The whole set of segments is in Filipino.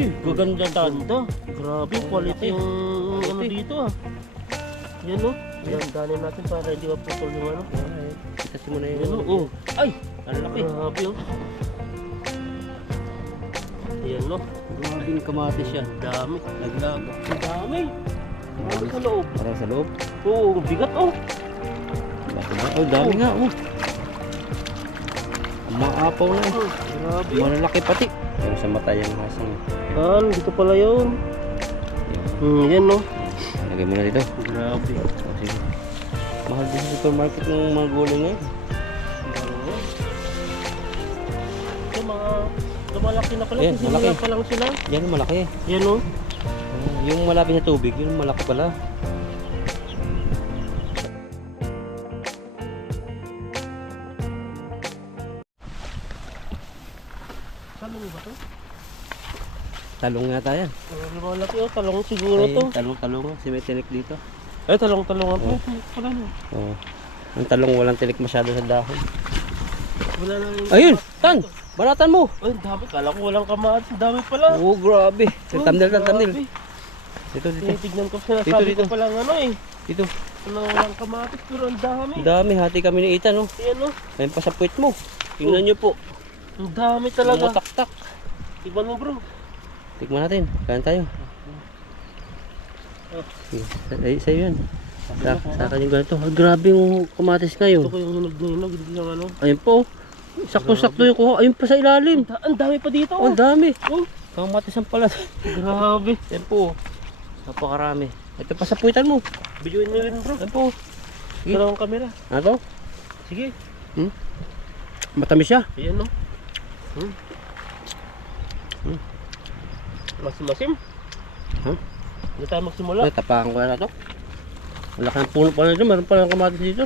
Ay, gaganda tanda. Grabe, quality yung ano dito ah. Yan o. Yan, danin natin para hindi maputol yung ano. Kasi mo na yun. Yan o. Ay, Ang laki. grabe o. Yan o. Grabing kamatis yan. Dami. Naglag. Ang dami. Dami sa loob. Parang sa loob. Oo, bigat o. Oh, dami nga. Oh. Maapaw na. Grabe. Malalaki pati. Yung sa mata yung hasang. Dito pala yun. Yan o. Lagay mo na dito. Grabe. Oh, sige. Mahal din sa supermarket ng mga gulay ngayon. Ito mga lumalaki na pala. Ayan, Kasi malaki. pa lang sila. Yan malaki. Yan o. Yung malapit sa tubig, yun malaki pala. Talong ba to? Talong yata yan. Lumalaki o. Talong siguro Ay, to. talong. Si may tinik dito. Ay, talong-talong po. Pala no. Oh. Ang talong walang tinik masyado sa dahon. Wala na yung... Ayun! Tan! Balatan mo! Ay, dami. Kala ko walang kamatis. Dami pala. Oh, grabe. Oh, Thumbnail. grabe. Dito. Tinitignan ko sinasabi Dito. ko palang ano eh. Dito. Ano walang kamatis pero ang dami. Ang dami. Hati kami ni Ethan, oh. Ayan o. Ayun pa sa puwit mo. Tingnan nyo po. Ang dami talaga. Mataktak. Iba mo bro. Tikman natin. Kain tayo. Sige. Ay, sa'yo yan. Sa akin yung ganito. Ah, grabe yung kamatis ngayon. Ito ko yung hinog na hinog. Hindi lang ano. Ayun po. Sakto-sakto yung kuha. Ayun pa sa ilalim. Ang dami pa dito. Oh, ang dami. Oh. Kamatis ang pala. Grabe. Ayun po. Napakarami. Ito pa sa puwitan mo. Videoin mo rin bro. Ayun po. Sige. Dalawang kamera. Ano to? Sige. Matamis siya. Ayan o. Masim-masim. Huh? Hindi tayo magsimula. Tapakan ko na to. Wala kang puno pa na dito. Meron pa lang kamatis dito.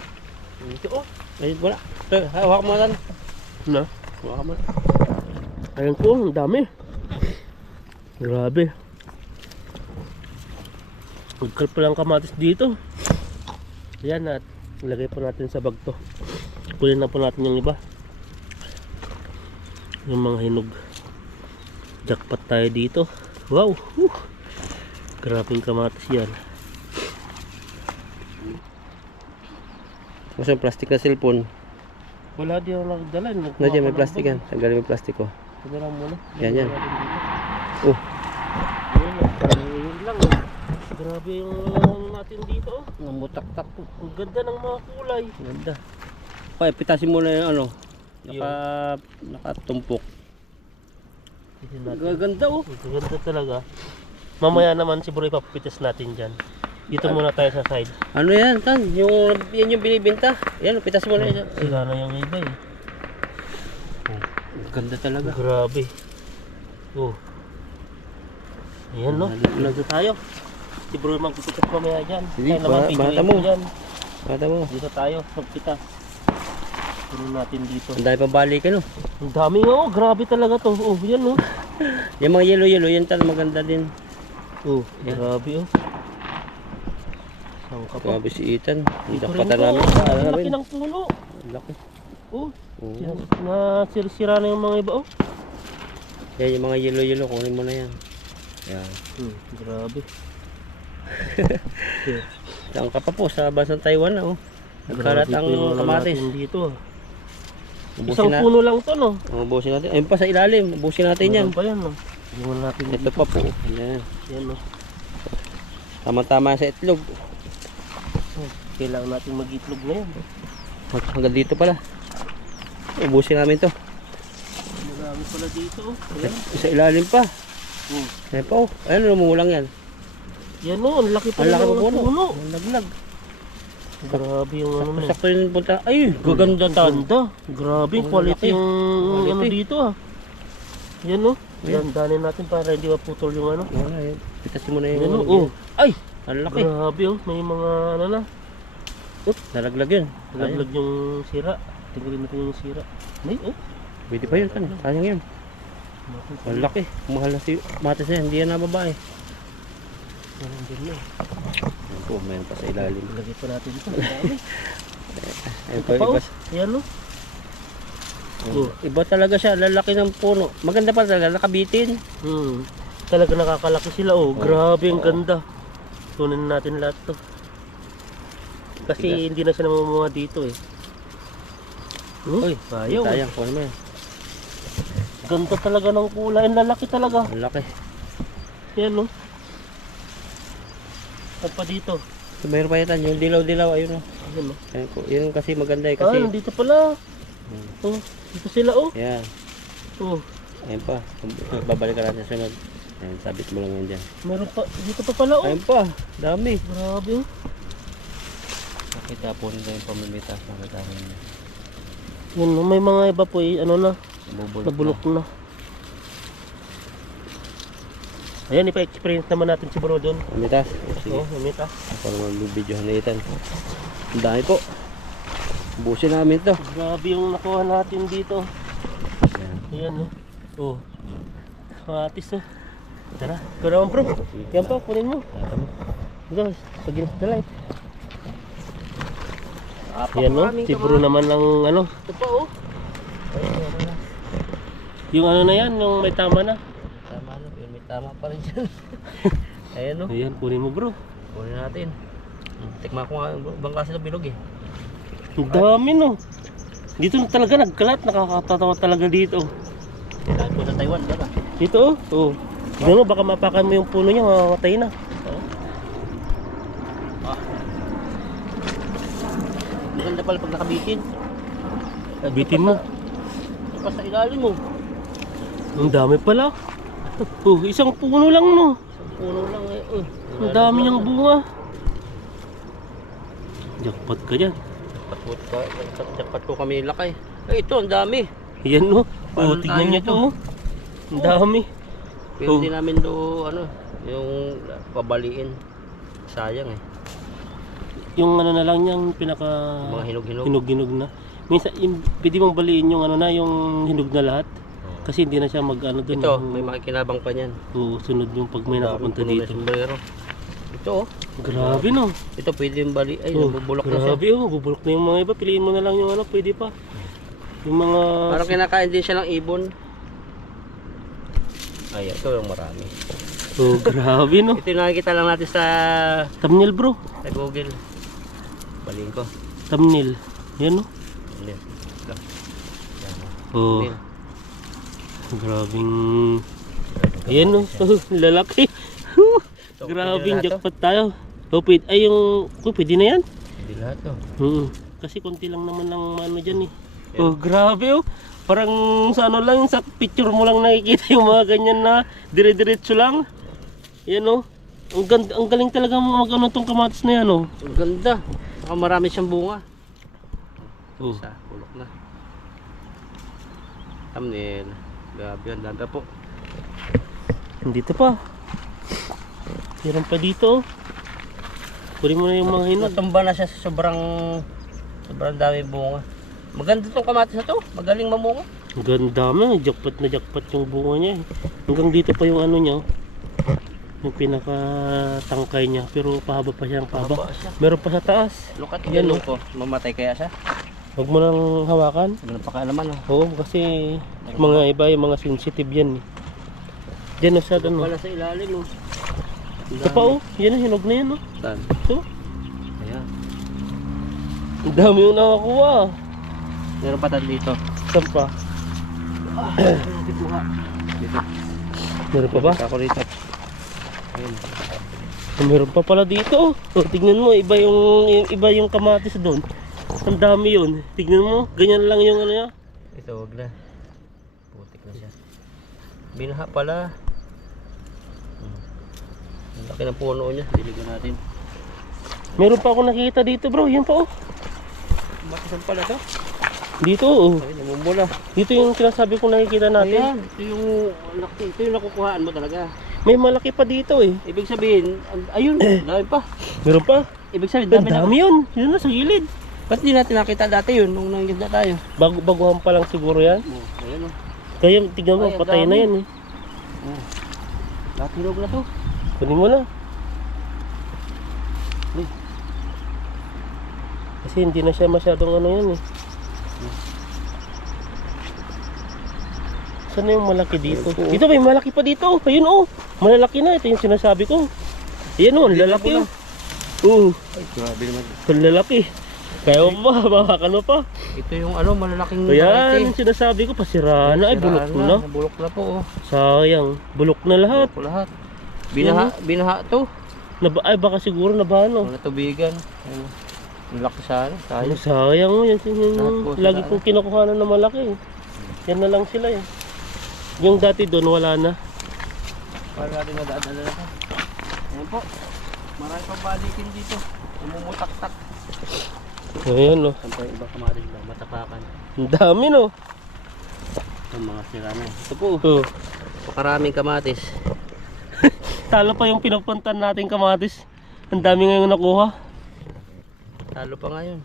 Ito o. Ayun wala. Ito, hawak mo na. Na. Hawak mo na. Ayan po. Ang dami. Grabe. Pagkal pa lang kamatis dito. Ayan at ilagay po natin sa bag to. Kunin na po natin yung iba. Yung mga hinog. Jackpot tayo dito. Wow. Grabing kamatis yan. Gusto yung plastic na cellphone. Wala di ako nagdala. Nandiyan may plastic yan. Tanggalin mo yung plastic ko. Tagdala muna. Yan. Oh. Yun lang. Grabe yung natin dito. Namutak-tak po. Ang ganda ng mga kulay. Ganda. Okay, pitasin mo na yung ano. Nakatumpok. Gaganda oh. Ganda talaga. Mamaya naman siguro ipapitas natin dyan. Dito muna tayo sa side. Ano yan, Tan? Yan yung binibenta. Yan, pitas mo na yan. Sila na yung iba eh. Ganda talaga. Grabe. Oh. Ayan no. Dito tayo. Si bro magpipitas mamaya dyan. Sige, Kaya naman bata videoin mo. ko dyan. Mata mo. Dito tayo magpitas. Puno natin dito. Ang dami pang balikan oh. Ang dami nga oh. Grabe talaga to. Oh, yan oh. Yung mga yellow, yan Tan, maganda din. Oh, Yan. grabe oh. Saan ka pa? Grabe si Ethan. Ang Dito rin dakpatan to. namin. Ang laki ng puno. Ang laki. Oh, Oo. nasira na yung mga iba oh. Yan yung mga yellow, kunin mo na yan. Yan. Grabe. Saan ka pa po sa bansang Taiwan na oh. Nagkalat ang kamatis. Dito. Ubusin Isang na. puno lang to no. Ubusin natin. Ayun pa sa ilalim. Ubusin natin yan. Ano pa yan no? Iwan natin Ito dito. pa po. Yan. Yan no. Tama-tama sa itlog. Kailangan natin mag-itlog na yan. Hanggang dito pala. Ubusin namin to. Marami pala dito oh. Ayan. Sa ilalim pa. Oh. Ayun pa oh. Ayun, lumulang yan. Yan no, ang laki pa Ang laki ng pa puno. puno. Ang laglag. Grabe yung ano na. Sakto yung punta. Ay, Gaganda tanda. Grabe, Ang quality laki. yung ano Quality. dito ah. Yan no. Yan, danin natin para hindi maputol yung ano. Wala yun. Pitasin mo na yung... Yan no. Oh. Ay! Ang laki. Grabe oh. May mga ano na. Nalaglag yun. Nalaglag yung sira. Tingnan natin yung sira. May oh. Pwede pa yun. Tan. Sayang yun. Ang laki. Mahal na si matis na yan. Hindi yan nababae. Yan din na. Ayun po, mayroon pa sa ilalim. Lagay pa natin ito. Dami. Ayun Ito po, pa iba, oh. Yan no. Oh. iba talaga siya. Lalaki ng puno. Maganda pa talaga. Nakabitin. talaga nakakalaki sila. Oh, grabe ang ganda. Tunin natin lahat to. Kasi Tigas. hindi na siya namumuha dito eh. Uy, sayang. sayang. Kuha mo yan. Ganda talaga ng kulay. Ang lalaki talaga. Ang laki. Yan no. Saan pa dito? So, mayroon pa yata yung dilaw-dilaw. Ayun o. Yan no. Yun kasi maganda eh. Kasi, Dito pala. Oh, dito sila oh. yan. Oh, Ayun pa. Babalik ka natin sa sunod. Ayun, sabit mo lang yan dyan. meron pa. Dito pa pala oh. Ayun pa. Dami. Grabe oh. Nakita po nila yung pamimitas. Nakita nila. Yan no. May mga iba po eh, ano na. Nabulok na. Ayan, ipa-experience naman natin si bro doon. Pamimitas. Sige. Oh, mamita. Ako naman video na itan. Ang dami po. Busin namin to. Grabe yung nakuha natin dito. Ayan. Ayan oh. Oh. Kamatis oh. Tara. Ikaw naman bro. Yan pa, kunin mo. Guys, pag the light. Yan no, si bro naman lang ano. Ito pa oh. Yung ano na yan, yung may tama na. Tama na, yun may tama pa rin dyan. Ayan no. Ayan, kunin mo bro. Kunin natin. Tikma ko nga bang klase ng bilog eh. Ang dami no. Dito na talaga nagkalat, nakakatawa talaga dito. Kailangan ko sa Taiwan, baka. Dito oh. Oh. Tignan mo, baka mapakan mo yung puno niya, mamamatay na. Maganda pala pag nakabitin. Bitin mo. Pa sa ilalim mo. Ang dami pala. Oh, isang puno lang no. Isang puno lang eh. Ang dami niyang bunga. Jackpot ka dyan. Dapat ko kami lakay. Eh ito, ang dami. Yan no. Paano Oh, tignan tayo niyo nito? to. Oh. Ang dami. Pero Oh. hindi namin do ano, yung pabaliin. Sayang eh. Yung ano na lang niyang pinaka Mga hinog-hinog. hinog-hinog na. Minsan pwede mong baliin yung ano na, yung hinog na lahat. Kasi hindi na siya mag ano doon. Ito, may makikinabang pa niyan. Oo, sunod yung pag may nakapunta Puno na dito. sombrero. Ito oh. Grabe no. Ito pwede yung bali. Ay, Oh, nabubulok na siya. grabe oh, bubulok na yung mga iba. Piliin mo na lang yung ano, pwede pa. Yung mga Parang kinakain din siya ng ibon. Ay, ito yung marami. oh, grabe no. Ito yung nakikita lang natin sa Thumbnail bro. Google. Baling ko. Thumbnail. Yan no. Yan. Ito. Yan. Oh, Yan. grabing ayan no. Lalaki. Ito, Grabing pwede lahat jackpot tayo. Oh, pwede, ay yung pwede na yan. to. Hindi lahat to. Kasi konti lang naman ng ano dyan eh. Oh, grabe oh. Parang sa ano lang, sa picture mo lang nakikita yung mga ganyan na dire-diretso lang. Yan oh. Ang galing talaga mag-ano tong kamatis na yan oh. Ang ganda. Saka marami siyang bunga. Oh. Isa, pulok na. Thumbnail. Grabe yan, danda po. Dito pa. Meron pa dito oh. Kunin mo na yung mga hinog. Natumba na siya sa sobrang dami bunga. Maganda tong kamatis na to. Magaling mamunga. Ang ganda mo. Jackpot na jackpot yung bunga niya eh. Hanggang dito pa yung ano niya oh. Yung pinaka-tangkay niya. Pero pahaba pa siyang pahaba. Mahaba siya. Meron pa sa taas. Look at Yan, yan oh. ko. Mamatay kaya siya? Huwag mo nang hawakan. Huwag na pakialaman oh. Oo, kasi mga iba yung mga sensitive yan eh. Diyan na siya doon. Wala sa ilalim oh. Ito pa oh, yan ang hinog na yan oh. Saan? Ito, Ayan. ang dami yung nakakuha. Meron pa tayo dito. Saan pa? Dito. Meron pa ba? Ako rito. Ayan. Meron pa pala dito oh. Oh, tignan mo, iba yung kamatis doon. Ang dami yun. Tignan mo, ganyan lang yung ano niya. Ito, wag na. Putik na siya. Binaha pala. Ang laki ng puno niya. Diligan natin. Meron pa ako nakikita dito bro, yan pa oh. Matisan pala to. Dito oh. Ay, namumula. Dito yung sinasabi kong nakikita natin. Ayan, ito yung nakukuhaan mo talaga. May malaki pa dito eh. Ibig sabihin, ayun, dami pa. Meron pa? Ibig sabihin, Ang dami na. dami yun. Yun na sa gilid. Ba't di natin nakita dati yun nung nangganda tayo? Baguhan pa lang siguro yan. Oh, ayan o. Kaya tignan mo, Ay, ang patay na dami. yan eh. Lahat hinog na to. Kunin mo na. Uy. Kasi hindi na siya masyadong ano yan eh. Saan na yung malaki dito? Ito. Dito may malaki pa dito. Ayun oh. Malalaki na. Ito yung sinasabi ko. Ayan oh, ang lalaki oh. Ay, grabe naman. Ang lalaki. Kaya mo ba? Bawakan mo pa. Ito yung ano, malalaking Ayan, yung sinasabi ko. Pasira na. Ay, bulok ko na. Bulok na po oh. Sayang. Bulok na lahat. Bulok lahat. Binaha to. Ay, baka siguro nabano. Mga tubigan. Ayun. Ang laki sana. Ay, Tayo. sayang oh. Yan, Lahat po lagi sila, kong kinukuhanan na malaki. Yan na lang sila eh. Yung dati doon wala na. Para natin nadadala na ito. Ayan po. Marami pang balikin dito. Umumutak-tak. Ayan oh. Saan pa yung iba kamarin ba? Matapakan. Ang dami no. Ito mga sira na. Ito po. Oh. Pakaraming kamatis. Talo pa yung pinupuntan nating kamatis. Ang dami ngayong nakuha. Talo pa ngayon.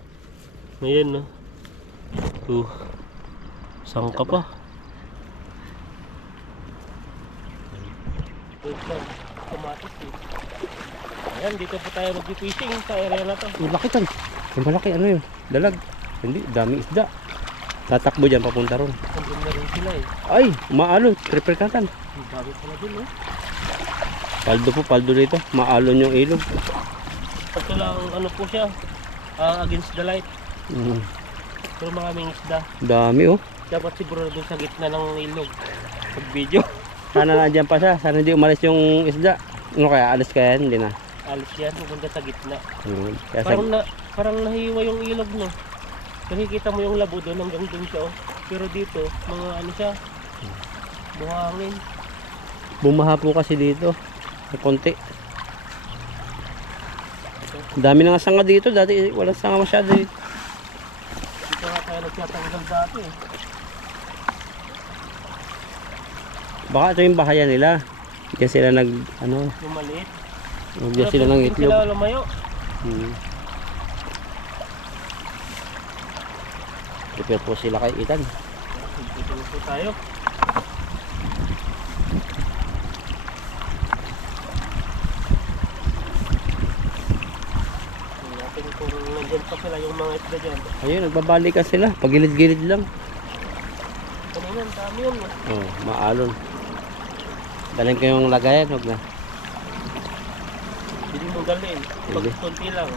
Ayan no. Saan ka pa? Kamatis eh. Ayan, dito po tayo mag-fishing sa area na to. Ang laki tan. Ang malaki ano yun? Dalag. Hindi, daming isda. Tatakbo dyan papunta ron. Andun na rin sila eh. Ay, maalo. Triple katan. Ang dami pala dun eh. Paldo po, paldo dito. Maalon yung ilog. Ito lang ano po siya. Against the light. Pero maraming isda. Dami oh. Dapat siguro doon sa gitna ng ilog. Pag video. Sana nandiyan pa siya. Sana hindi umalis yung isda. Ano kaya? Alis kaya? Hindi na. Alis yan, maganda sa gitna. Kaya Parang nahiwa yung ilog no. Nakikita mo yung labo doon hanggang doon siya oh. Pero dito, mga ano siya. Buhangin. bumaha po kasi dito. Konti. Dami na nga sanga dito. Dati walang sanga masyado dito. Dito nga tayo nagtatanggal dati eh. Baka ito yung bahayan nila. Diyan sila nag ano. Yung maliit. Diyan sila ng itlog. Sila lumayo. Prepare po sila kay Itan. Dito po tayo. Natin kung nandyan pa sila yung mga isda dyan. Ayun, nagbabalikan sila. Pagilid-gilid lang. Kanina, ang dami yun. Oh, maalon. Daling ko yung lagayan, huwag na. Hindi mo dalhin. Pag Hindi. konti lang.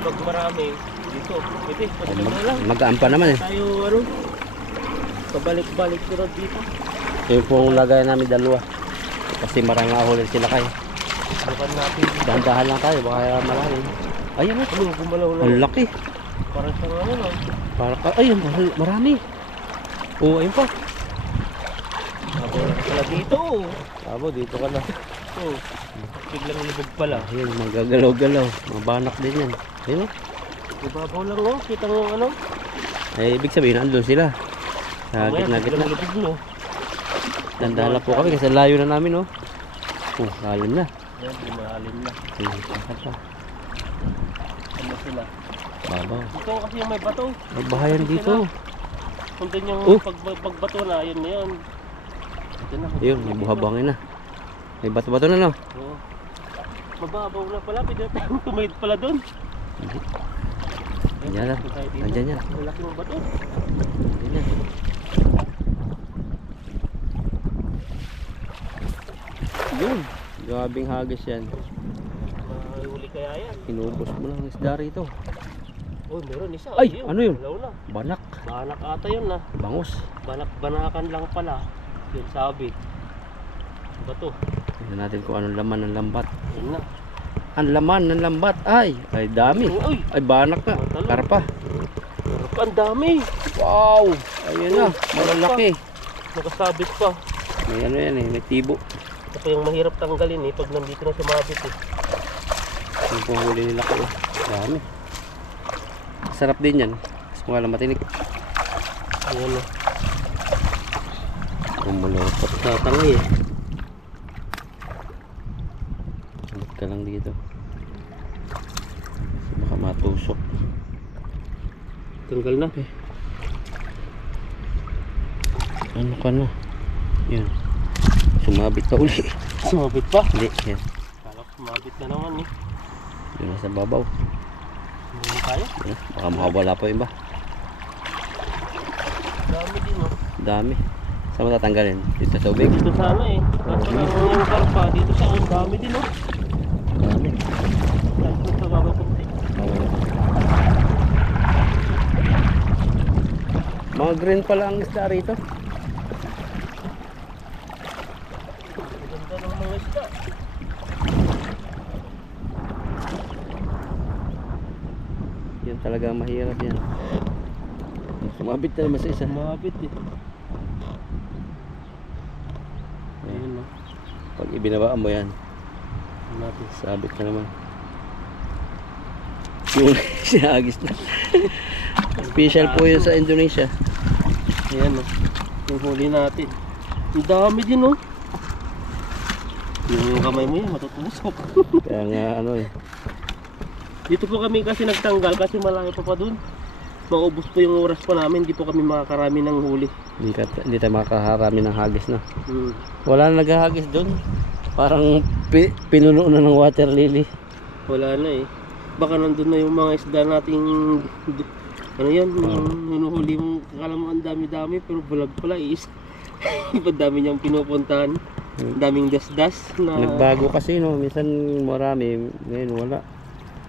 Pag marami, dito. Pwede, pwede na lang. Magaan pa naman eh. Tayo, ano, pabalik-balik ko dito. Yung pong lagayan namin dalawa. Kasi marang ahulin sila kayo. Bukan natin. Dahan-dahan lang tayo, baka malalim. Ayun oh. Ano, gumalaw lang. Ang laki. Parang sa ano lang. Para ka, ayun, marami. Oo, ayun pa. Habol na pala dito. Abo, dito ka na. Oh, biglang libog pala. Ayun, magagalaw-galaw. Mabanak din yan. Ayun oh. Ibabaw lang oh, kita mo ano. Eh, ibig sabihin, andun sila. Sa Mamaya, gitna-gitna. biglang libog no. Dandahan lang po kami kasi layo na namin oh. Oh, lalim na. Yan, lumalim na. Ayun, saan pa? Ano sila? Babaw. Dito kasi yung may bato. May bahayan dito. Kung doon yung Oh. pagbato na, yun na yun. Ito na. Ayun, may buhabangin na. May bato-bato na no? Oo. Mababaw na pala, pwede na tayong tumahid pala doon. Nandiyan na. Nandiyan yan. Ang laki ng bato. Nandiyan yan. Yun. Grabing hagis yan. Mahuli kaya yan. Inubos mo lang ang isda rito. Oh, meron isa. Ay, ano yun? Wala na. Banak. Banak ata yun na. Bangus. Banakan lang pala. Yun sabi. Bato. Tignan natin kung anong laman ng lambat. Yun na. Ang laman ng lambat. Ay dami. Uy, Ay, banak na. Karpa. ang dami. Wow. Ayun na. Malalaki. Nakasabit pa. May ano yan eh. May tibo. Ito yung mahirap tanggalin eh pag nandito na sumabit eh. Yung pong huli nila ko. Dami. Sarap din yan. Mas mga lang matinik. Ayan o. Kumalapot na tangay eh. Ulit ka lang dito. Baka matusok. Tanggal na. Ano ka na? Yan. Sumabit pa uli. Sumabit pa? Hindi. Yan. Kala ko sumabit na naman eh. Yun na sa babaw. Hindi tayo. Yan. Baka makawala pa yun ba? Dami din oh. Dami. Saan mo tatanggalin? Dito sa tubig? Dito sana eh. Kaso lang yung karpa, dito siya, ang dami din oh. Dami. Tapos sa baba kunti. Mga green pala ang isda rito. Ganda ng mga isda. Yan talaga mahirap yan. Sumabit na naman sa isa. Mabit eh. Ayun oh. Pag ibinabaan mo yan, Natin. sabit na naman. Yung sinagis na. Special po yun sa Indonesia. Ayan oh. Yung huli natin. Ang dami din oh. Yung kamay mo yan, matutusok. Kaya nga ano eh. Dito po kami kasi nagtanggal kasi malayo pa dun. Maubos po yung oras pa namin, hindi po kami makakarami ng huli. Hindi tayo makaharami ng hagis na. Wala na naghahagis doon. Parang pinuno na ng water lily. Wala na eh. Baka nandun na yung mga isda nating ano yan, yung hinuhuli mong akala mo ang dami-dami pero bulag pala is. Iba dami niyang pinupuntahan. Daming dasdas na Nagbago kasi no, minsan marami, ngayon wala.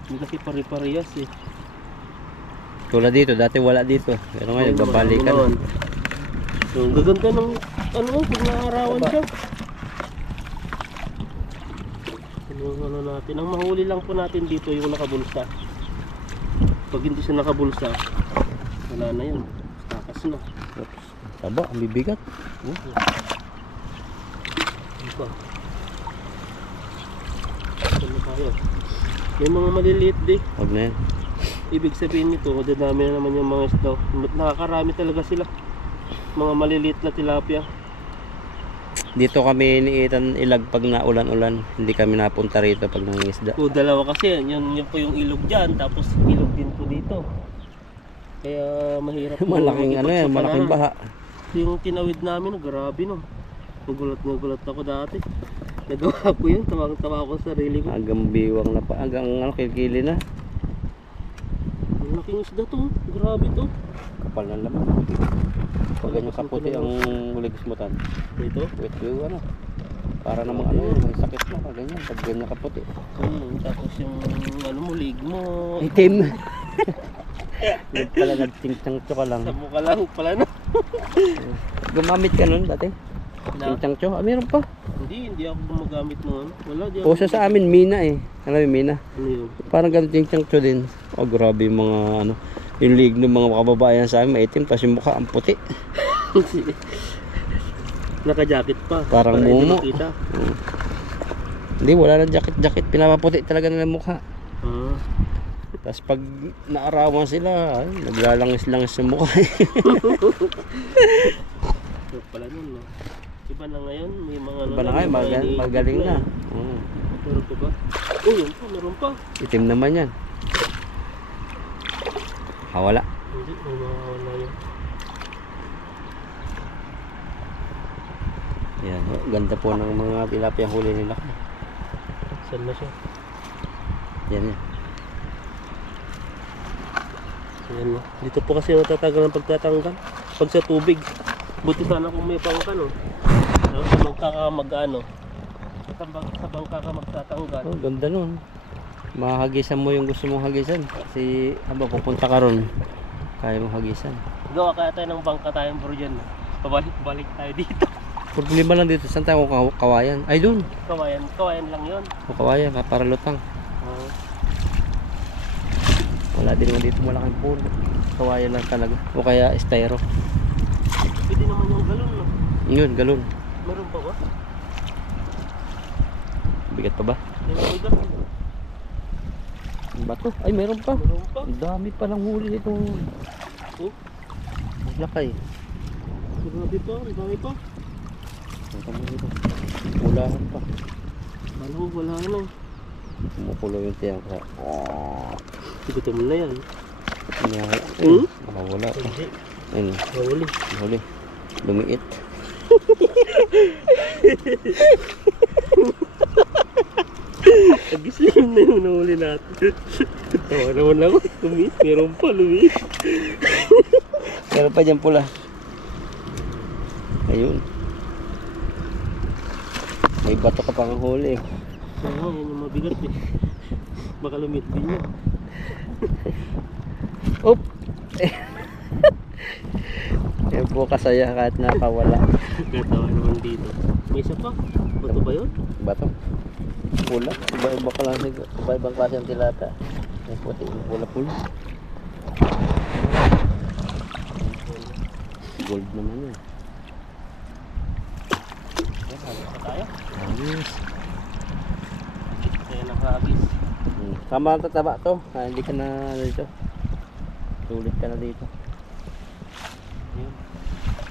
hindi kasi pare-parehas eh. Tulad dito, dati wala dito. Pero ngayon nagbabalikan. Yung gaganda ng ano, pag naarawan siya. Ano natin, ang mahuli lang po natin dito yung nakabulsa. Pag hindi siya nakabulsa, wala na yun. Takas na. Oops. Taba, ang bibigat. Ano pa? Ano tayo? May mga maliliit di. Huwag na yan. Ibig sabihin nito, dadami na naman yung mga isda. Nakakarami talaga sila. Mga maliliit na tilapia. Dito kami niitan ilag pag naulan-ulan. Hindi kami napunta rito pag nangingisda. O dalawa kasi yun po yung ilog dyan. Tapos ilog din po dito. Kaya mahirap po Malaking ano yan, malaking baha. Yung tinawid namin, grabe no. Nagulat ako dati. Nagawa ko yun, tawang-tawa ako sa sarili ko. Hanggang biwang na pa, hanggang ano, kilkili na. Ang laking isda to, grabe to. Kapal na laman. Pag ganyan kaputi ang ligismutan. Ito? Wait, ano? Para namang ano, may sakit na, ganyan, pag ganyan kaputi. Tapos yung ano mo, lig mo. Itim. Yung pala nagtingtang-tso ka lang. Sa mukha lang pala no. Gumamit ka nun dati? Tingtang-tso? Ah, meron pa. Hindi ako gumagamit noon. Wala di ako. Uso sa amin, Mina eh. Alam mo, Mina? Ano yun? Parang ganun tingtang-tso din. Oh, grabe yung mga ano. Yung lig ng mga kababayan sa amin, maitim. Tapos yung mukha, ang puti. Naka-jacket pa. Parang para hindi mumo. makita. Hindi, wala na jacket-jacket. Pinapaputi talaga nila mukha. Ah. Tapos pag naarawan sila, ay, naglalangis-langis sa mukha. So pala nun no. Iba na ngayon, may mga Iba na ngayon, magaling na. Meron pa ba? Oh, yun pa, meron pa. Itim naman yan. Wala. Hindi, may mga wala yun. Yan, ganda po ng mga tilapia huli nila. Saan na siya? Yan yan. Ayan no. Dito po kasi natatagal ang pagtatanggal. Pag sa tubig. Buti sana kung may bangka no. Sa bangka ka mag-ano. Sa bangka ka magtatanggal. Oh, ganda nun. Mahagisan mo yung gusto mong hagisan. Kasi habang pupunta ka ron, kaya mong hagisan. Gawa kaya tayo ng bangka tayong bro dyan. No? Pabalik-balik tayo dito. Problema lang dito, saan tayo kawayan? Ay dun. Kawayan lang yun. O kawayan, para lutang. Oh. Wala din naman dito malaking pool. Kawayan lang talaga. O kaya styro. Pwede naman yung galon no. Yun, galon. Meron pa ba? Bigat pa ba? Meron pa ba? Ang bato? Ay, meron pa. Meron pa. Ang dami palang huli nito. Oh, Lakay. grabe pa. Ang dami pa. Punta mo dito. Ulahan pa. Ano, wala na. Kumukulo yung tiyang ka. Gutom na yan. Wala. Wala. Hindi. Ayun. Mahuli. Huli. Lumiit. Nag-slim na yung nahuli natin. Tawa naman ako. Lumis. Meron pa, lumis. Meron pa dyan pula. Ayun. May bato ka pang huli. Oo, yan yung mabigat eh. Baka lumit din yun. Oop! Yan po kasaya kahit nakawala. Katawa naman dito. May isa pa. Bato ba yun? Bato. Pula. Iba-iba ka lang. Iba-ibang klase ng tilata. May puti. Pula-pula. Gold naman yan. Hagis na tayo. Ayos. Kaya ng hagis. Tama ang tataba to. Hindi ka na dito. Sulit ka na dito. Yun.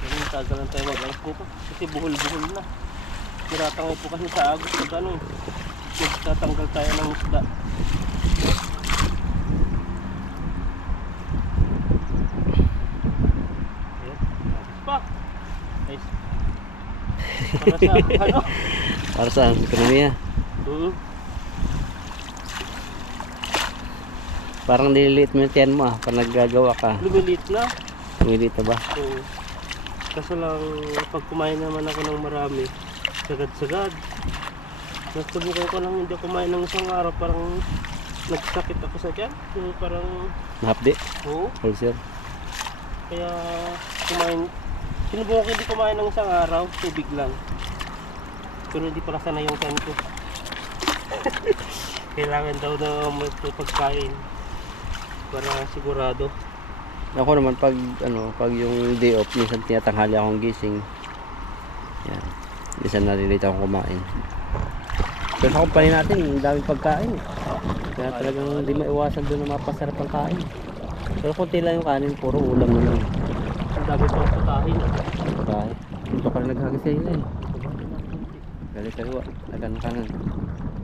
Yun, tagal lang tayo mag-alas nito. Kasi buhol-buhol na. Tiratangay po kasi sa agos pag ano eh. Magtatanggal tayo ng isda. Ayan, agos pa. Guys. Para sa ano? Para saan? Ekonomiya. Parang nililiit mo yung tiyan mo pag naggagawa ka. Lumilit na. Nililiit na ba? Oo. Kaso lang pag kumain naman ako ng marami, sagad-sagad. Nasubukan ko lang hindi kumain ng isang araw, parang nagsakit ako sa tiyan. So, parang Mahapdi? oo. Ulcer? Kaya sinubukan ko hindi kumain ng isang araw, tubig lang. Pero hindi pala sana yung tiyan ko. Kailangan daw na may pagkain para sigurado. Ako naman pag pag yung day off, minsan tinatanghali akong gising. Yan. Minsan nalilate akong kumain. Pero sa kumpanya natin, ang daming pagkain. Kaya talagang hindi maiwasan doon na mapasarap ang kain. Pero kunti lang yung kanin, puro ulam na lang. Ang dami pang putahin. Pagkain. Ito ka rin naghagis sa ila eh. Galing kaliwa, lagan kanan.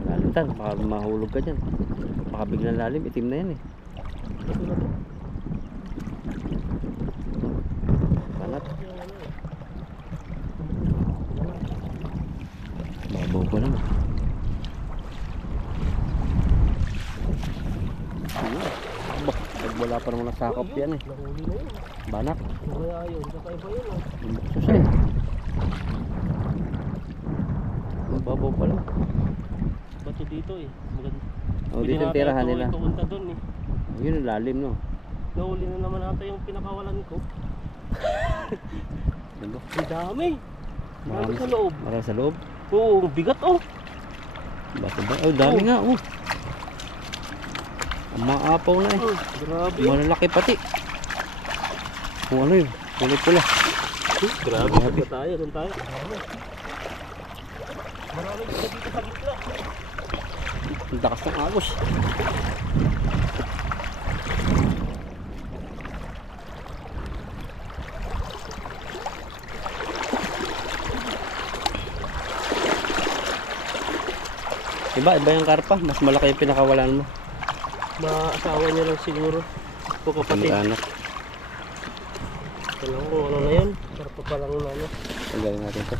Lalitan, baka mahulog ka dyan. Baka biglang lalim, itim na yan eh. Banat. Babaw ko lang. Wala pa naman nasakop yan eh. Nahuli na yun. Banak. Kaya yun, kakaiba yun ah. Susay. Babaw pa lang. Bato dito eh. Maganda. O dito yung tirahan nila. Ito punta doon eh. Yun ang lalim no. Nahuli na naman ata yung pinakawalan ko. Diba? Ang dami. Marami sa loob. Marami sa loob. Oo, bigat oh. Bato ba? Oh, dami nga oh. Ang maapaw na eh. Grabe. Malalaki pati. Kung ano yun? Kulay pula. Grabe. Grabe. Tayo, doon tayo. Marami dito sa gitna. Ang takas ng agos. Iba yung karpa. Mas malaki yung pinakawalan mo. Maasawa niya lang siguro. O kapatid. Anak. Alam ko ano na yun. Karpa pa lang na ano. Tanggalin natin ito.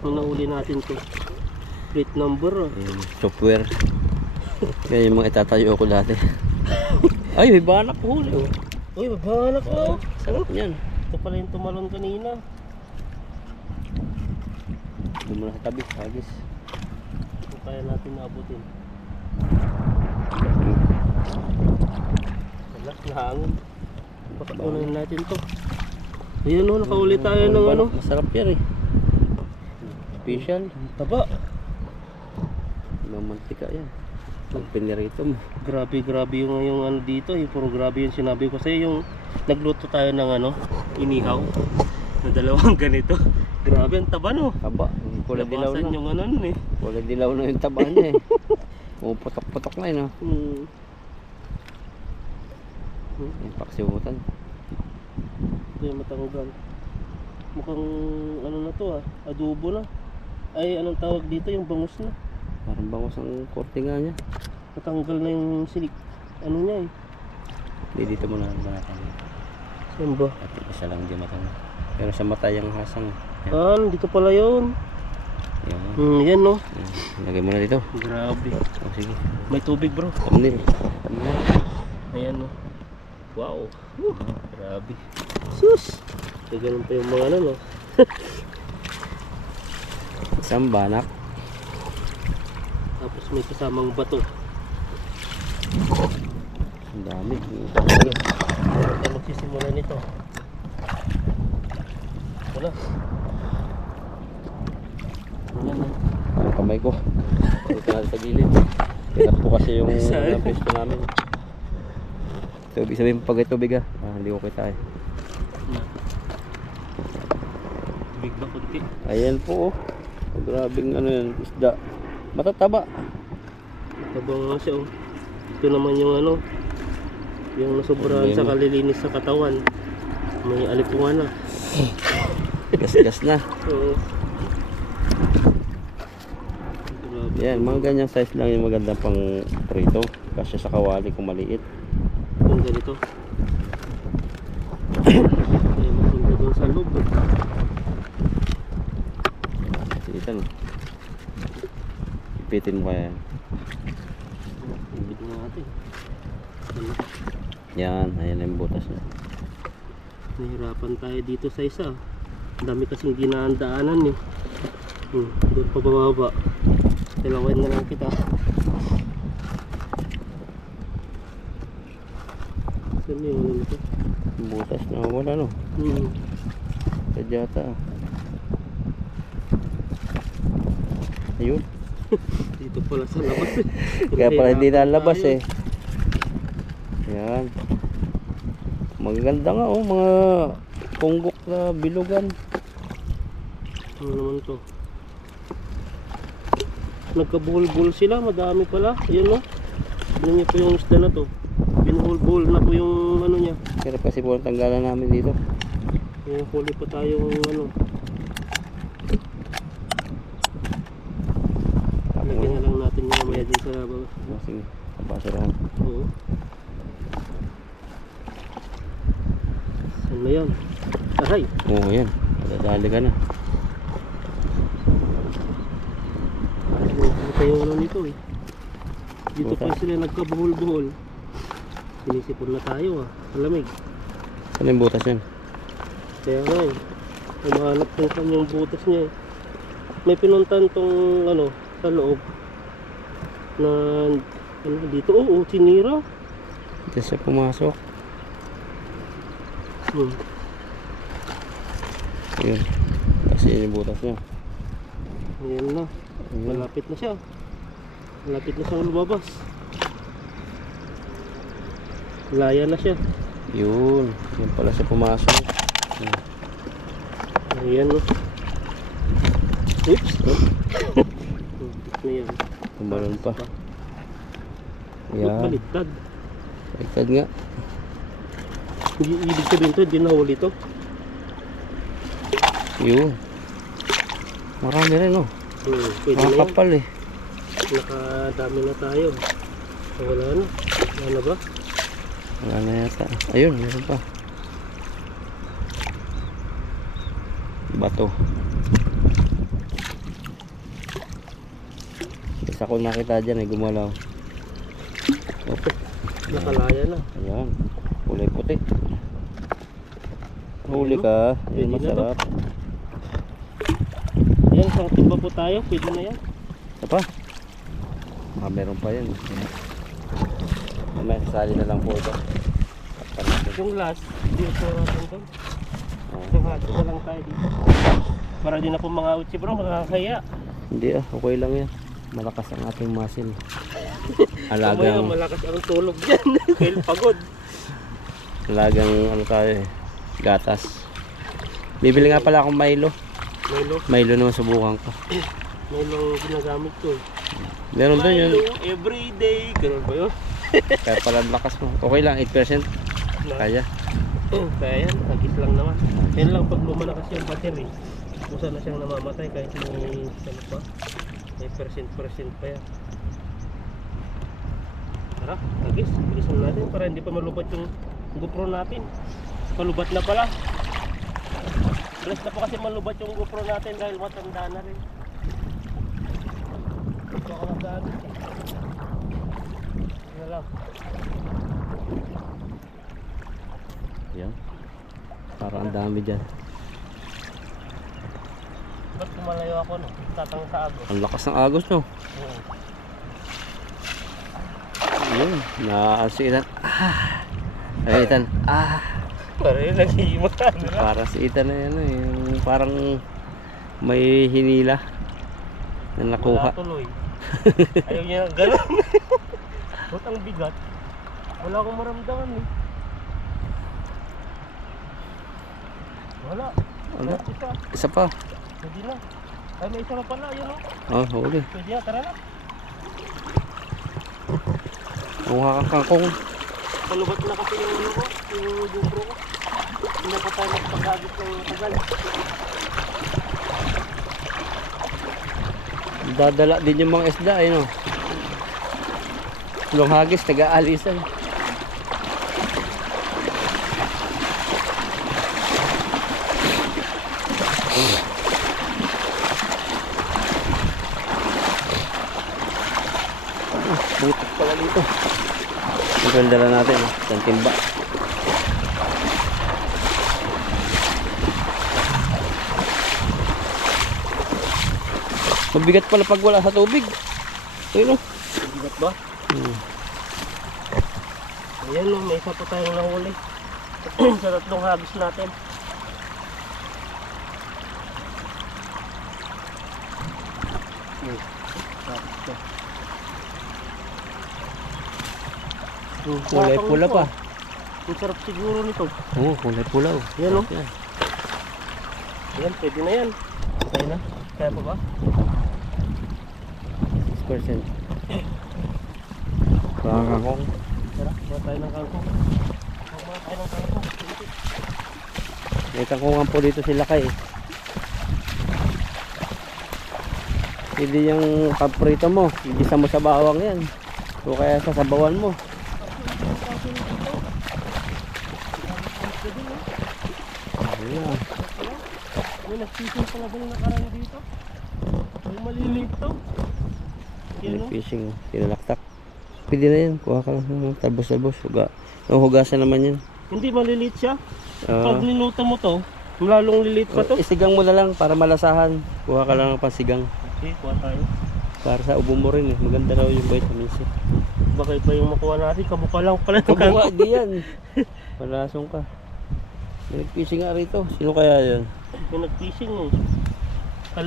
Nung nahuli natin to. Plate number oh. Software. Yan yung mga itatayo ko dati. Ay, may banak huli oh. Uy, mabahanak oh. Sarap yan. Ito pala yung tumalon kanina. Doon muna sa tabi, hagis. Ito kaya natin naabutin. Wala, nahangin. Pagkunan natin to. Ayun oh, nakauli tayo ng ano. Masarap yan eh. Special. Taba. Mamantika yan. Pag pinirito mo. Grabe yung ano dito. Yung puro grabe yung sinabi ko sa'yo. Yung nagluto tayo ng ano, inihaw. Na dalawang ganito. Grabe ang taba no. Taba. Kulay dilaw Labasan na. yung ano nun eh. Kulay dilaw na yung taba niya eh. Puputok-putok na yun oh. Yung paksimutan. Ito yung matanggal. Mukhang ano na to ah. Adobo na. Ay anong tawag dito yung bangus na. Parang bangos ang korte nga niya. Natanggal na yung silik. Ano niya eh. Hindi dito mo na banatan. Saan ba? At isa lang di matang. Pero sa mata yung hasang. Yan. Ah, dito pala yun. Yan. Yan no. Lagay mo na dito. Grabe. Oh, sige. May tubig bro. Thumbnail. Ayan no. Wow. Grabe. Sus! So, ganun pa yung mga ano, no? Isang banak. Tapos may kasamang bato. Ang dami. Kaya magsisimula nito. Wala. Wala na. Ang kamay ko. Dito natin sa gilid. Kaya po kasi yung pesto namin. So, ibig sabihin pag ito biga. Hindi ko kita eh. Big ba kunti? Ayan po. Oh. Grabing ano yan. Isda. Matataba. Tabang nga siya, oh. Ito naman yung ano, yung nasobrahan sa kalilinis sa katawan. May alipungan na. Gas-gas na. So, Yan, mga ganyang size lang yung maganda pang prito. Kasi sa kawali kung maliit. kung ganito. Ay, maganda doon sa loob. Dito no. Ipitin mo kaya yan. Ibig natin. Ano? Yan, ayan yung butas niya. Nahirapan tayo dito sa isa. Ang dami kasing ginaan-daanan eh. Doon pa bababa. Tilawin na lang kita. Saan yung ano nito? Yung butas na wala no. Kadyata. Ayun. Dito pala sa labas eh. Kaya pala hindi nalabas Tayo. eh. Yan. Magaganda nga oh, mga punggok na bilugan. Ano naman to? Nagkabuhol-buhol sila, madami pala. Ayan no. Ano niya po yung isda na to. Binuhol-buhol na po yung ano niya. Pero kasi po ang tanggalan namin dito. Yung huli pa tayong ano. Lagyan na lang natin yung mamaya din sa baba. Sige, kapasa lang. Oo. Saan na yan? Aray! Oo, yan. Madadali ka na. Ano yung ano nito eh. Dito Buta. pa sila nagkabuhol-buhol. Sinisipon na tayo ah. Malamig. Ano yung butas yan? Kaya nga eh. Umahanap ng kanyang butas niya eh. May pinuntan tong ano sa loob. Na ano dito. Oo, sinira. Dito siya pumasok. Ayun. Kasi yun yung butas niya. Ayan na. Ayun. Malapit na siya. Malapit na siyang lumabas. Laya na siya. Yun. Yun pala siya pumasok. Ayan no. Oops. Na yan. Tumalon pa. Ba't Yan. baliktad? Baliktad nga. Hindi ibig sabihin to, hindi nahuli to. Yun. Marami rin oh. Pwede na yan. Makakapal eh. Nakadami na tayo. Wala na. Wala na ba? Wala na yata. Ayun, meron pa. Bato. Isa ko nakita dyan ay gumalaw. Opo. Nakalaya na. Ayan. Kulay puti. Huli ka. Pwede Yan na masarap. Yan, isang timba po tayo. Pwede na yan. Ito pa. Meron pa yan. May sali na lang po ito. Takpan natin. Yung last, dito natin to. Oh. Yung hati na lang tayo dito. Para din ako mga utsi bro, makakaya. Hindi okay lang yan. Malakas ang ating muscle. Mamaya Alagang, malakas ang tulog dyan. Dahil pagod. alagang ano tayo eh. Gatas. Bibili nga pala akong Milo. Milo. Milo naman subukan ko. Milo ginagamit ko. Meron doon yun. Milo everyday. Ganun ba yun? Kaya pala ang lakas mo. Okay lang, 8%. Kaya. Kaya yan, agis lang naman. Yan lang pag lumalakas yung battery. Kusa na siyang namamatay kahit may ano pa. May percent pa yan. Tara, agis. Bilisan natin para hindi pa malubat yung GoPro natin. Malubat na pala. Bless na po kasi malubat yung GoPro natin dahil matanda na rin. Ito ako nagdaan. Yan lang. Yan. Parang ang dami dyan. Ba't kumalayo ako no? Tatang sa agos. Ang lakas ng agos no. Oo. Yun, si Ethan. Ay, Ethan. Parang yun, nag-iimakan. Para si Ethan na yan yung parang may hinila na nakuha. Wala tuloy. Ayaw niya gano'n. Ba't ang bigat? Wala akong maramdaman eh. Wala. Wala. Isa. Isa pa. Pwede na. Ay, may isa na pala. Yun o. Oh, huli. Pwede na. Tara na. Kuha kang kangkong. Palubat na kasi yung ano ko. Yung GoPro ko. Hindi na pa tayo magpagagit ng tagal. Dadala din yung mga isda eh no. Lunghagis, taga-alisan. Butik pala dito. Ito dala natin, isang timba. Mabigat pala pag wala sa tubig. Ayun o. Bigat ba? Ayan o, may isa pa tayong nahuli. Sa tatlong habis natin. Kulay pula pa. Ang sarap siguro nito. Oo, kulay pula o. Yan o. Yan. Yan, pwede na yan. Okay na. Kaya pa ba? 6%. Kangkong. Tara, mga tayo ng kangkong. Mga tayo ng kangkong. May kangkungan po dito sila kay. Hindi yung paprito mo, igisa mo sa bawang yan. O kaya sa sabawan mo. Ayan. May nag-fishing pala ba yung nakaraan dito? Yung maliliit to. Yan May o. fishing, tinalaktak. Pwede na yan, kuha ka lang ng talbos-talbos. Yung hugasan naman yan. Hindi maliliit siya. Ah, Pag niluto mo to, lalong liliit pa to. isigang mo na lang para malasahan. Kuha ka lang ng pansigang. Okay, kuha tayo. Para sa ubo mo rin eh. Maganda raw yung vitamins eh. Baka iba yung makuha natin, kabuka lang pala ng Kabuha, kangkong. di yan. Palasong ka. May nag-fishing nga rito. Sino kaya yan? Yung nag-fishing eh.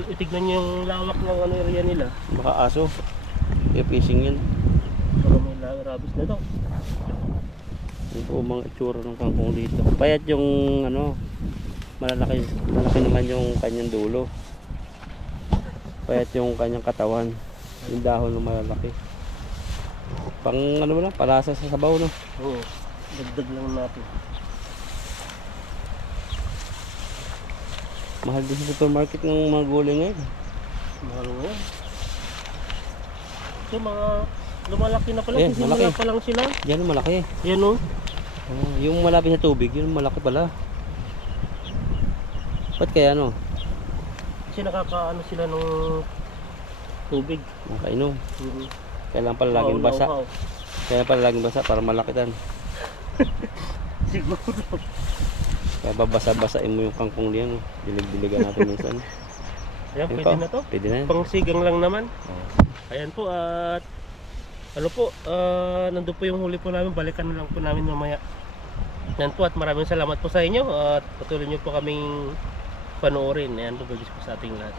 Itignan niyo yung lawak ng ano area nila. Baka aso. May fishing yan. Baka may rabis na to. Yung po mga itsura ng kangkong dito. Payat yung ano, malaki naman yung kanyang dulo. Payat yung kanyang katawan. Yung dahon ng malalaki. Pang ano lang, palasa sa sabaw no. Oo. Dagdag lang natin. Mahal din sa supermarket ng mga gulay ngayon. Mahal mo yan. So mga lumalaki na pala. Ayan, Sisimula malaki. pa lang sila. Yan malaki. Yan o. Oh, yung malapit sa tubig, yun malaki pala. Ba't kaya ano? Kasi nakakaano sila ng tubig. Nakainom. Mhm. Kailangan pala laging Uhaw na basa. uhaw. Kaya pala laging basa para malakitan. Siguro. Kaya babasa-basain mo yung kangkong diyan. Dilig-diligan natin minsan. Ayan, Ayun pwede pa. na to. Pwede na yan. Pang sigang lang naman. Oh. Ayan po at ano po, nandun po yung huli po namin. Balikan na lang po namin mamaya. Ayan po at maraming salamat po sa inyo at patuloy nyo po kaming panoorin. Ayan po, bagis po sa ating lahat.